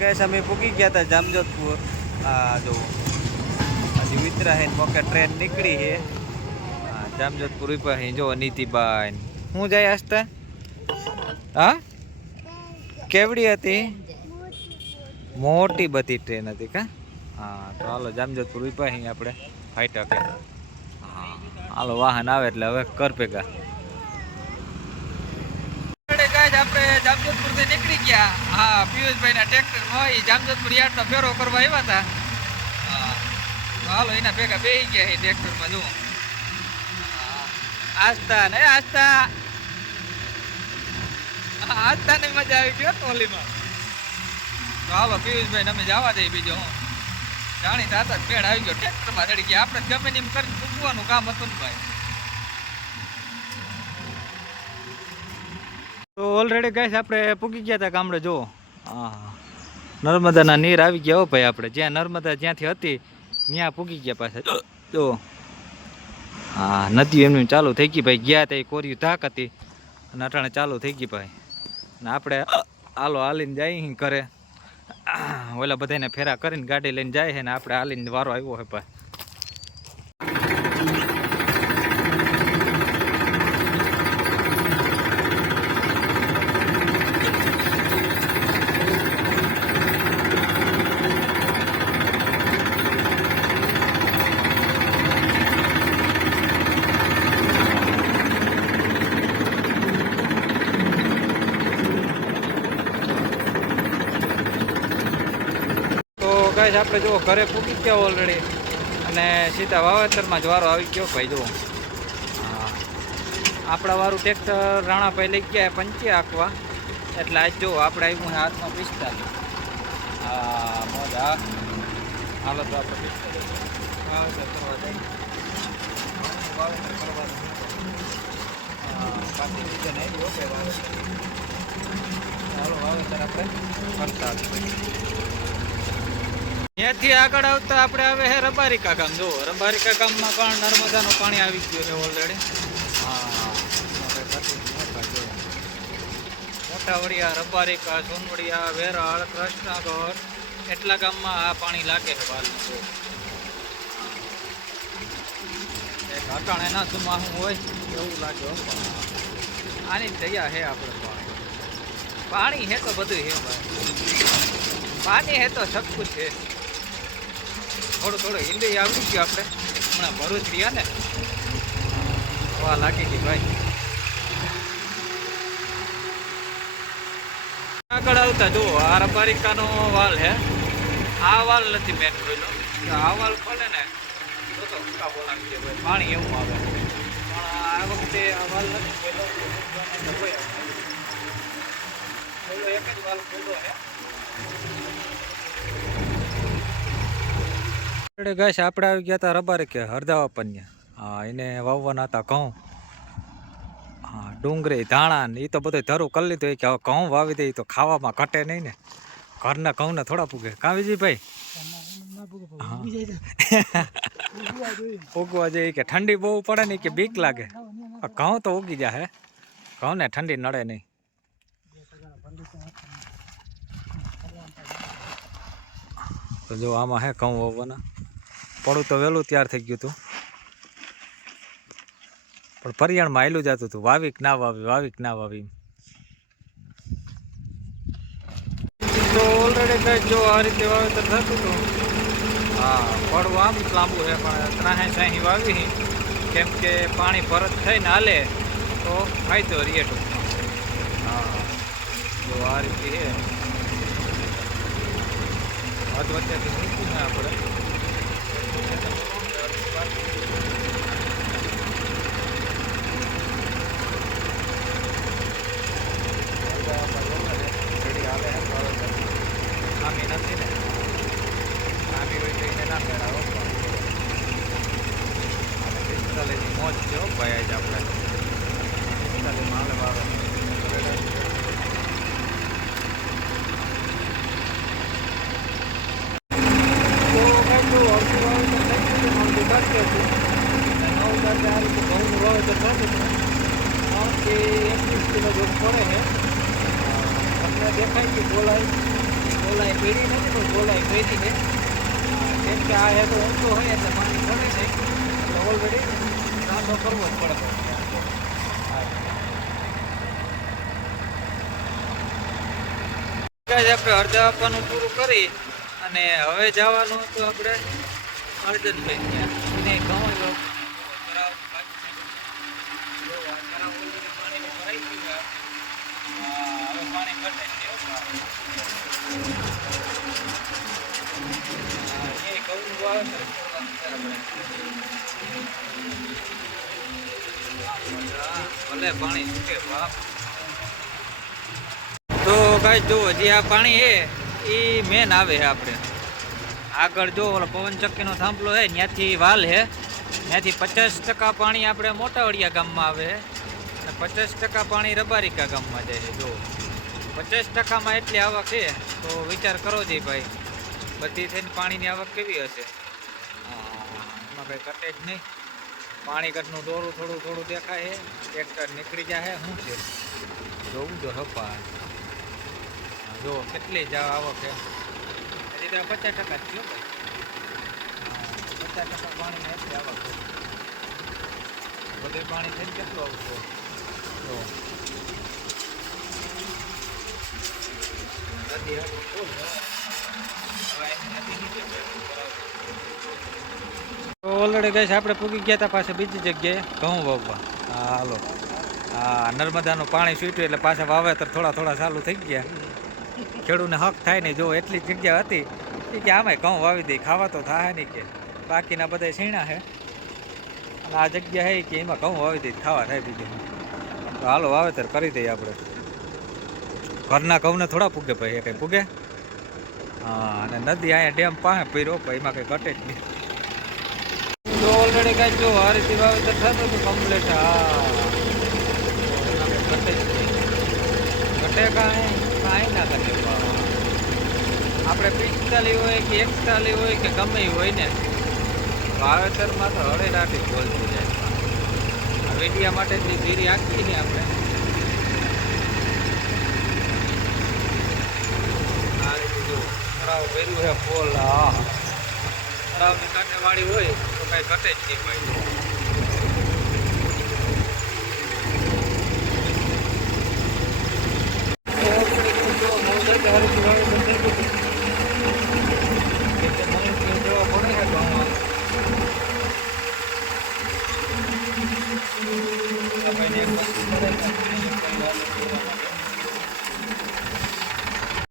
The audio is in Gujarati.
ગેસ અમે પૂકી ગયા હતા જામજોધપુર. આ જો હજી વિતરા હે મોકે ટ્રેન નીકળી છે. જામજોધપુર ઉપર જો નીતિબાઈ હું જાય આસ્તા. હા કેવડી હતી? મોટી બધી ટ્રેન હતી કા. હા તો હાલો જામજોધપુર ઉપર આપણે ફાઈટક. હા હાલો વાહન આવે એટલે હવે કર ભેગા. આપણે જામજોધપુર થી નીકળી ગયા. હા પિયુષભાઈ ના ટ્રેક્ટર માં જામજોધપુર યાર્ડ નો ફેરો કરવા આવ્યા હતા. હાલો એના ભેગા બેસી ગયા છે ટ્રેક્ટર માં. જુઓ આસ્તા ને આસ્તા આસ્તા ને મજા આવી ગયો ટોલીમાં. તો હાલો પિયુષભાઈ અમે જવા દઈએ. બીજો હું જાણીતા હતા પેડ આવી ગયો ટ્રેક્ટર માં ચડી ગયા. આપણે ગમે એમ કરીને મૂકવાનું કામ હતું ને ભાઈ. તો ઓલરેડી ગાઈસ આપણે પૂકી ગયા હતા ગામડે. જો હા નર્મદાના નીર આવી ગયા હો ભાઈ. આપણે જ્યાં નર્મદા જ્યાંથી હતી ત્યાં પૂકી ગયા પાછા. જો હા નદી એમની ચાલુ થઈ ગઈ ભાઈ. ગયા ત્યાં કોર્યું ધાક હતી અને અટાણે ચાલુ થઈ ગઈ ભાઈ. અને આપણે હાલો હાલીને જાય ઘરે. ઓલા બધાને ફેરા કરીને ગાડી લઈને જાય છે ને આપણે હાલીને વારો આવ્યો હોય ભાઈ. આપણે જો ઘરે પૂકી ગયા ઓલરેડી અને સીધા વાવેતરમાં જ વારો આવી ગયો ભાઈ. જુઓ આપણા વાળું ટ્રેક્ટર રાણાભાઈ લઈ ગયા પંચે આંકવા. એટલે આજ જો આપણે આવ્યું છે હાથમાં 45. હા મોજા હાલો તો આપણે 45 વાવેતર કરવા જઈએ. વાવેતર કરવાનું પાછી સીઝન આવી ઓકે વાવેતર. હાલો વાવેતર આપણે કરતા ત્યાંથી આગળ આવતા આપણે હવે હે રબારિકા ગામ. જુઓ રબારિકા ગામમાં પણ નર્મદાનું પાણી આવી ગયું છે ઓલરેડી. હા મોટા વડિયા, રબારિકા, સોનવડિયા, વેરાળ, કૃષ્ણગઢ એટલા ગામમાં આ પાણી લાગે છે બાલનું. એક અટાણે ના સુમાહું હોય એવું લાગે. આની દયા હે આપણે પાણી. પાણી હે તો બધું હે ભાઈ. પાણી હે તો સબ કુછ હે. થોડું હિન્દી આવડી ગયું આપણે. હમણાં ભરૂચ રહ્યા ને હવા લાગી ગઈ ભાઈ. આગળ આવતા જુઓ આ રબારિકાનો વાલ હે. આ વાલ નથી મેન ખોલ્યો. આ વાલ ખોલે ને તો ઉકા બોલાવી દે ભાઈ. પાણી એવું આવે પણ આ વખતે આ વાલ નથી ખોલ્યો. એક જ વાલ ખોલ્યો હે. ગાઈસ આપણે આવી ગયા હતા રબારિકે હરદાવા પન્યા. હા એને વાવવાના હતા ઘઉં. હા ડુંગળી ધાણા ને એ તો બધું ધરું કરી લીધું. કે હવે ઘઉં વાવી દે તો ખાવામાં ઘટે નહીં ને. ઘરના ઘઉં ને થોડા પૂગે કાવીજી ભાઈ. ઉગવા જોઈએ કે ઠંડી બહુ પડે ને કે બીક લાગે. ઘઉં તો ઉગી જાય. ઘઉં ને ઠંડી નડે નહીં. તો જો આમાં હે ઘઉં વાવવાના. પડું તો વહેલું તૈયાર થઈ ગયું હતું પણ પરિયાણમાં આવેલું જતું હતું. વાવીક ના વાવી. તો ઓલરેડી કંઈક જો આ રીતે વાવેતર થતું હતું. હા પડવું આમ લાંબુ છે પણ 63 વાવી. કેમ કે પાણી ભરત થઈને હાલે તો ફાયદો રહે ટૂંકમાં. હા જો આ રીતે છે. વચ્ચેથી મૂકવું ને આપણે. આમી નથી ને આમી હોય તો એને ના પહેરાવો. 45ની મોજ છે ભાઈ આજ આપણે. 45 માલ વાળો દેખાય કે બોલાય ગોલાઈ પડી નથી પણ ગોલાઈ પડી છે. કેમ કે આ હેઠો ઊંચો હોય એટલે પાણી ભરાઈ જાય એટલે ઓલરેડી રાંધો કરવો જ પડે. આપણે અડધા આપવાનું પૂરું કરી અને હવે જવાનું હતું આપણે અર્જનભાઈ ત્યાં એને ઘઉં પાણી ભરાઈ ગયું. હવે પાણી ઘટે છે. એ ઘઉંનું વાવેતર ભલે પાણી છૂટે બાપ. તો ગાઈસ જુઓ જે આ પાણી છે એ મેન આવે છે આપણે આગળ જો ઓલો પવનચક્કીનો થાંભલો છે ત્યાંથી વાલ છે ત્યાંથી 50% પાણી આપણે મોટાવડિયા ગામમાં આવે અને 50% પાણી રબારિકા ગામમાં જાય છે. જો 50%માં એટલી આવક છે તો વિચાર કરો જી ભાઈ બધી થઈને પાણીની આવક કેવી હશે. એમાં કંઈ ઘટે જ નહીં. પાણી ઘટનું દોરું થોડું થોડું દેખાય છે. ટ્રેક્ટર નીકળી જાય શું છે જોવું જો હપા જો કેટલી જ આવક છે. હજી તો 50% જ થયો ભાઈ. 50% પાણીમાં એટલી આવક છે. બધું પાણી થઈને કેટલું આવશે જો નદી ફૂલ. તો ઓલરેડી ગઈ આપણે પૂગી ગયા હતા પાછા બીજી જગ્યાએ ઘઉં વાવવા. હા હાલો હા નર્મદાનું પાણી છૂટ્યું એટલે પાછા વાવેતર થોડા થોડા ચાલુ થઈ ગયા. ખેડૂતને હક થાય નહીં. જો એટલી જગ્યા હતી કે આમાંય ઘઉં વાવી દઈ ખાવા તો થાય નહીં કે બાકીના બધા છીણા છે અને આ જગ્યા છે કે એમાં ઘઉં વાવી દઈ ખાવા થાય બીજું. તો હાલો વાવેતર કરી દઈએ આપણે. ઘરના ઘઉંને થોડા પૂગે ભાઈ એ કંઈ પૂગે. હા અને નદી અહીંયા ડેમ પાસે પીરો ભાઈ એમાં કંઈ ઘટે જ નહીં. તો ઓલરેડી કાંઈ જો આ રીતે વાવેતર થતું હતું કમ્પ્લીટ. હા એમાં કંઈ ઘટે જ નહીં. ઘટે કાંઈ ના ઘટે. આપણે 45 હોય કે 41 હોય કે ગમે હોય ને વાવેતરમાં તો હળે રાટી બોલતી જાય. વીડિયા માટે ધીરી આખી ને આપણે આ રીતે જો તળાવ ભર્યું છે ફોલ. હા તળાવની કાંઠે વાળી હોય તો કાંઈ ઘટે જ નહીં ભાઈ.